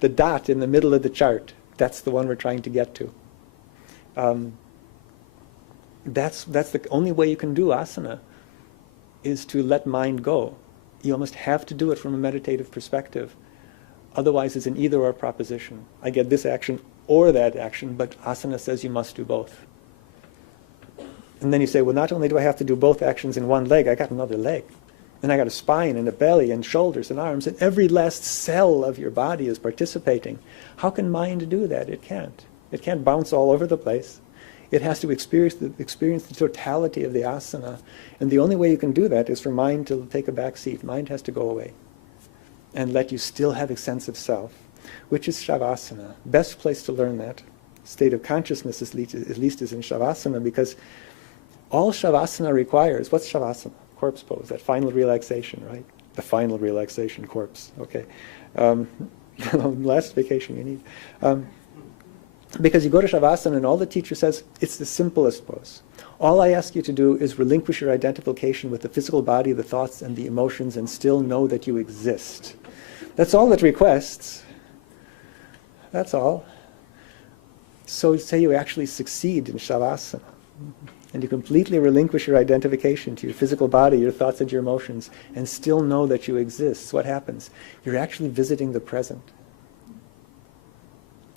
the dot in the middle of the chart, that's the one we're trying to get to. That's the only way you can do asana, is to let mind go. You almost have to do it from a meditative perspective. Otherwise, it's an either-or proposition. I get this action or that action, but asana says you must do both. And then you say, well, not only do I have to do both actions in one leg, I got another leg. And I got a spine and a belly and shoulders and arms, and every last cell of your body is participating. How can mind do that? It can't. It can't bounce all over the place. It has to experience the totality of the asana. And the only way you can do that is for mind to take a back seat. Mind has to go away and let you still have a sense of self, which is shavasana. Best place to learn that state of consciousness at least is in shavasana, because all shavasana requires, what's shavasana? Corpse pose, that final relaxation, right? The final relaxation, corpse, okay. Last vacation you need. Because you go to shavasana and all the teacher says, it's the simplest pose. All I ask you to do is relinquish your identification with the physical body, the thoughts, and the emotions, and still know that you exist. That's all it requests. That's all. So say you actually succeed in shavasana, and you completely relinquish your identification to your physical body, your thoughts, and your emotions, and still know that you exist. What happens? You're actually visiting the present.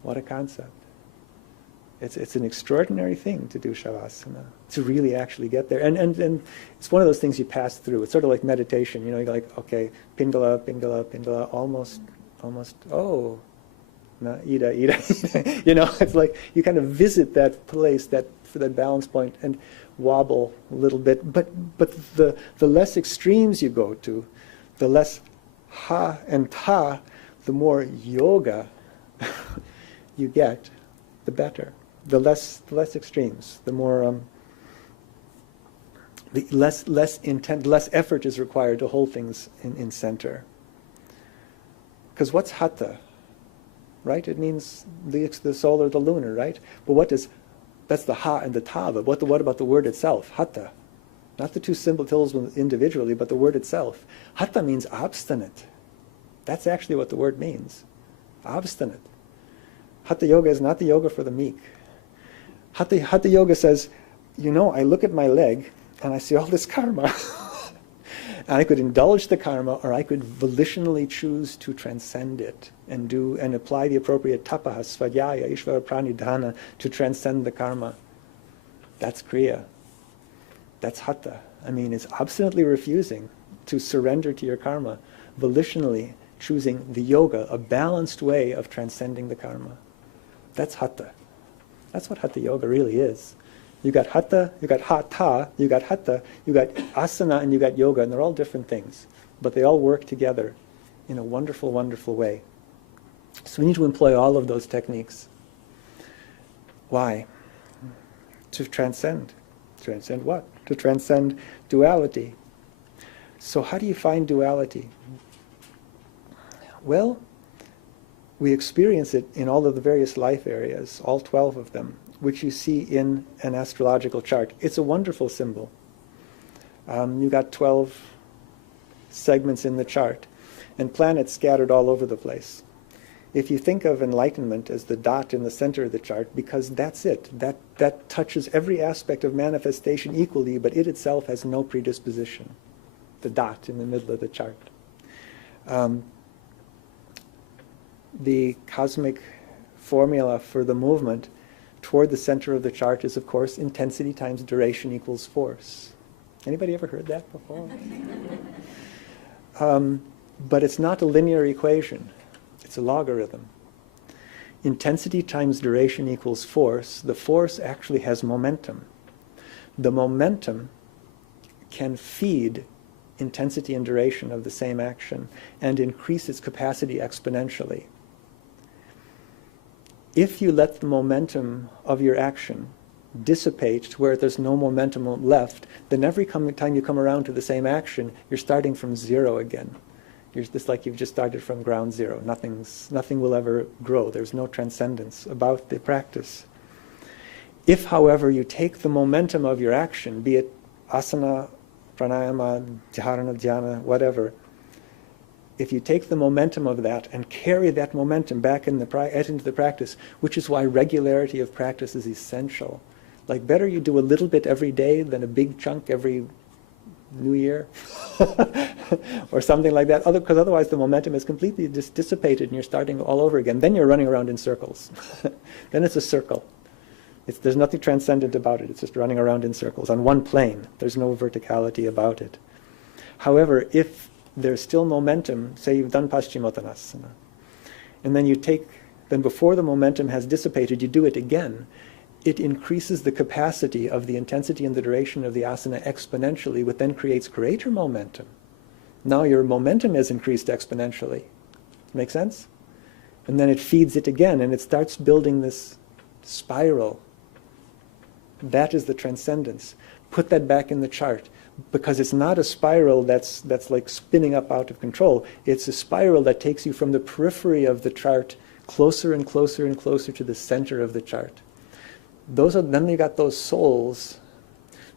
What a concept. It's an extraordinary thing to do shavasana, to really actually get there. And it's one of those things you pass through. It's sort of like meditation. You know, you're like, okay, Pingala, Pingala, Pingala, almost, oh, na, Ida. You know, it's like you kind of visit that place, for that balance point, and wobble a little bit. But the less extremes you go to, the less ha and ta, the more yoga you get, the better. The less extremes, the more the less intent, less effort is required to hold things in center. Because what's hatha? right? It means the solar, the lunar, right? But what does, that's the ha and the ta, but what about the word itself? Hatha. Not the two syllables individually, but the word itself. Hatha means obstinate. That's actually what the word means. Obstinate. Hatha yoga is not the yoga for the meek. Hatha yoga says, I look at my leg and I see all this karma. And I could indulge the karma, or I could volitionally choose to transcend it and apply the appropriate tapaha, svadhyaya, ishvara pranidhana to transcend the karma. That's kriya. That's hatha. It's obstinately refusing to surrender to your karma, volitionally choosing the yoga, a balanced way of transcending the karma. That's hatha. That's what hatha yoga really is. You got hatha, you got hatha, you got hatha, you got asana, and you got yoga, and they're all different things. But they all work together in a wonderful, wonderful way. So we need to employ all of those techniques. Why? To transcend. Transcend what? To transcend duality. So how do you find duality? Well, we experience it in all of the various life areas, all 12 of them, which you see in an astrological chart. It's a wonderful symbol. You got 12 segments in the chart, and planets scattered all over the place. If you think of enlightenment as the dot in the center of the chart, because that's it, that touches every aspect of manifestation equally, but it itself has no predisposition. The dot in the middle of the chart. The cosmic formula for the movement toward the center of the chart is, of course, intensity times duration equals force. Anybody ever heard that before? But it's not a linear equation. It's a logarithm. Intensity times duration equals force. The force actually has momentum. The momentum can feed intensity and duration of the same action and increase its capacity exponentially. If you let the momentum of your action dissipate to where there's no momentum left, then every time you come around to the same action, you're starting from zero again. You're just like you've just started from ground zero. Nothing will ever grow. There's no transcendence about the practice. If, however, you take the momentum of your action, be it asana, pranayama, dharana, dhyana, whatever, if you take the momentum of that and carry that momentum back into the practice, which is why regularity of practice is essential. Like, better you do a little bit every day than a big chunk every New Year or something like that, because otherwise the momentum is completely dissipated and you're starting all over again. Then you're running around in circles. Then it's a circle. There's nothing transcendent about it. It's just running around in circles on one plane. There's no verticality about it. However, if there's still momentum, say you've done Paschimottanasana, and then before the momentum has dissipated, you do it again, it increases the capacity of the intensity and the duration of the asana exponentially, which then creates greater momentum. Now your momentum has increased exponentially. Make sense? And then it feeds it again, and it starts building this spiral. That is the transcendence. Put that back in the chart, because it's not a spiral that's like spinning up out of control. It's a spiral that takes you from the periphery of the chart closer and closer and closer to the center of the chart. Then you got those souls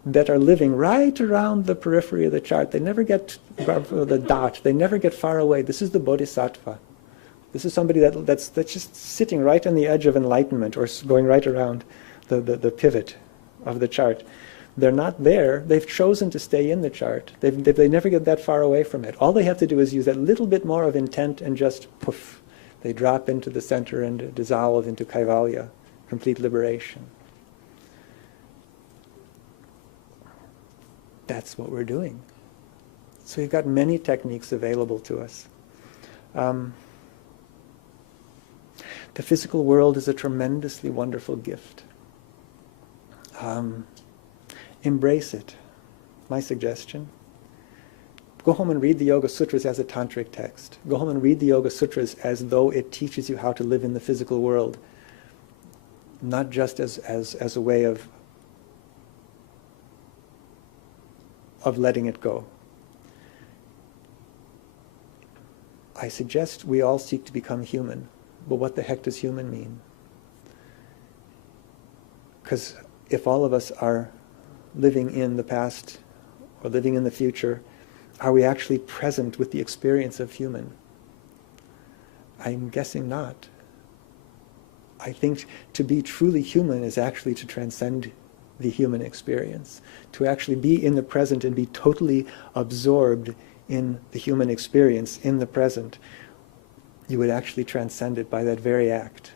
that are living right around the periphery of the chart. They never get the dot. They never get far away. This is the bodhisattva. This is somebody that's just sitting right on the edge of enlightenment, or going right around the pivot of the chart. They're not there. They've chosen to stay in the chart. They never get that far away from it. All they have to do is use that little bit more of intent, and just poof, they drop into the center and dissolve into kaivalya, complete liberation. That's what we're doing. So we've got many techniques available to us. The physical world is a tremendously wonderful gift. Embrace it. My suggestion. Go home and read the Yoga Sutras as a tantric text. Go home and read the Yoga Sutras as though it teaches you how to live in the physical world, not just as a way of letting it go. I suggest we all seek to become human. But what the heck does human mean? Because if all of us are living in the past or living in the future, are we actually present with the experience of human? I'm guessing not. I think to be truly human is actually to transcend the human experience, to actually be in the present and be totally absorbed in the human experience in the present. You would actually transcend it by that very act.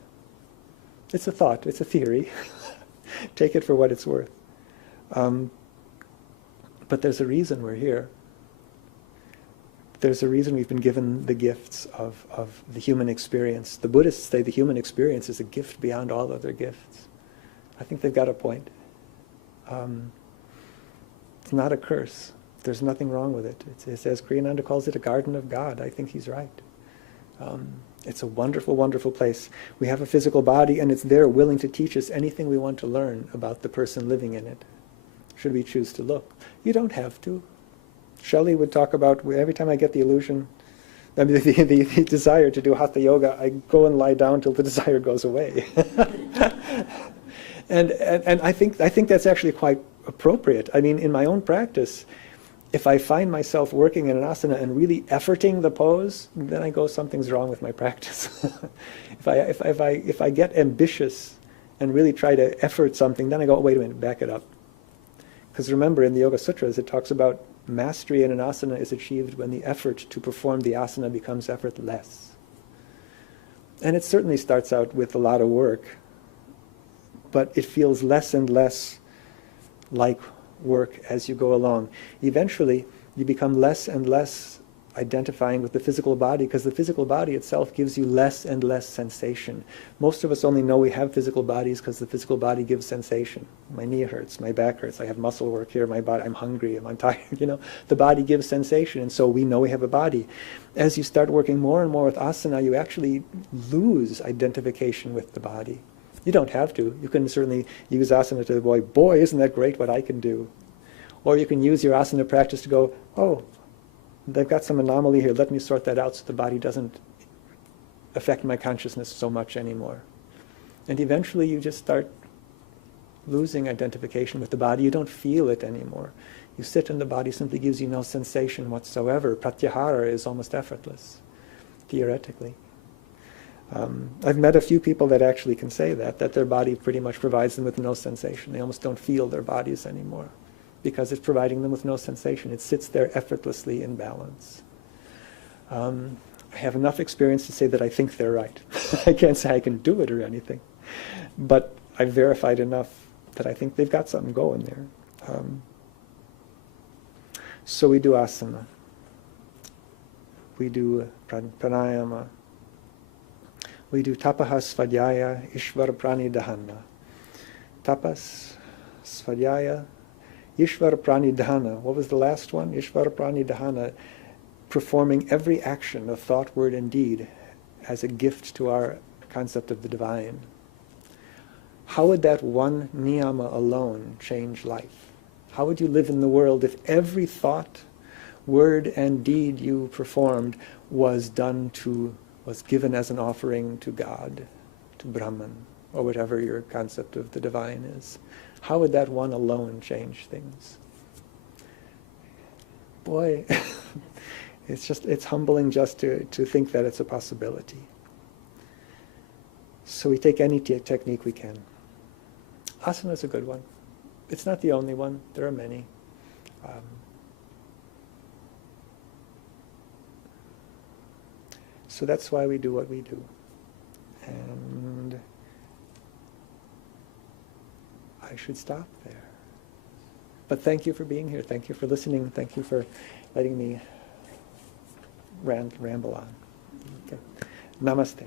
It's a thought, it's a theory. Take it for what it's worth. But there's a reason we're here. There's a reason we've been given the gifts of the human experience. The Buddhists say the human experience is a gift beyond all other gifts. I think they've got a point. It's not a curse. There's nothing wrong with it. It's as Kriyananda calls it, a garden of God. I think he's right. It's a wonderful, wonderful place. We have a physical body, and it's there willing to teach us anything we want to learn about the person living in it, should we choose to look. You don't have to. Shelley would talk about, every time I get the illusion, the desire to do hatha yoga, I go and lie down till the desire goes away. and I think that's actually quite appropriate. I mean, in my own practice, if I find myself working in an asana and really efforting the pose, then I go, something's wrong with my practice. If I get ambitious and really try to effort something, then I go, oh, wait a minute, back it up. Because remember, in the Yoga Sutras, it talks about mastery in an asana is achieved when the effort to perform the asana becomes effortless. And it certainly starts out with a lot of work, but it feels less and less like work as you go along. Eventually, you become less and less identifying with the physical body, because the physical body itself gives you less and less sensation. Most of us only know we have physical bodies because the physical body gives sensation. My knee hurts, my back hurts, I have muscle work here, my body, I'm hungry, I'm tired, the body gives sensation, and so we know we have a body. As you start working more and more with asana, you actually lose identification with the body. You don't have to. You can certainly use asana to go, boy, isn't that great what I can do. Or you can use your asana practice to go, oh, they've got some anomaly here, let me sort that out so the body doesn't affect my consciousness so much anymore. And eventually you just start losing identification with the body. You don't feel it anymore. You sit and the body simply gives you no sensation whatsoever. Pratyahara is almost effortless, theoretically. I've met a few people that actually can say that their body pretty much provides them with no sensation. They almost don't feel their bodies anymore because it's providing them with no sensation. It sits there effortlessly in balance. I have enough experience to say that I think they're right. I can't say I can do it or anything, but I've verified enough that I think they've got something going there. So we do asana. We do pranayama. We do tapaha svadhyaya ishvara prani dahana. Tapas, svadhyaya, ishvara prani dahana. What was the last one? Ishvara prani dahana. Performing every action of thought, word, and deed as a gift to our concept of the divine. How would that one niyama alone change life? How would you live in the world if every thought, word, and deed you performed was given as an offering to God, to Brahman, or whatever your concept of the divine is? How would that one alone change things? Boy, it's humbling just to think that it's a possibility. So we take any technique we can. Asana is a good one. It's not the only one. There are many. So that's why we do what we do. And I should stop there. But thank you for being here. Thank you for listening. Thank you for letting me ramble on. Okay. Namaste.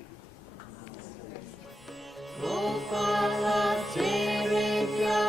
Namaste.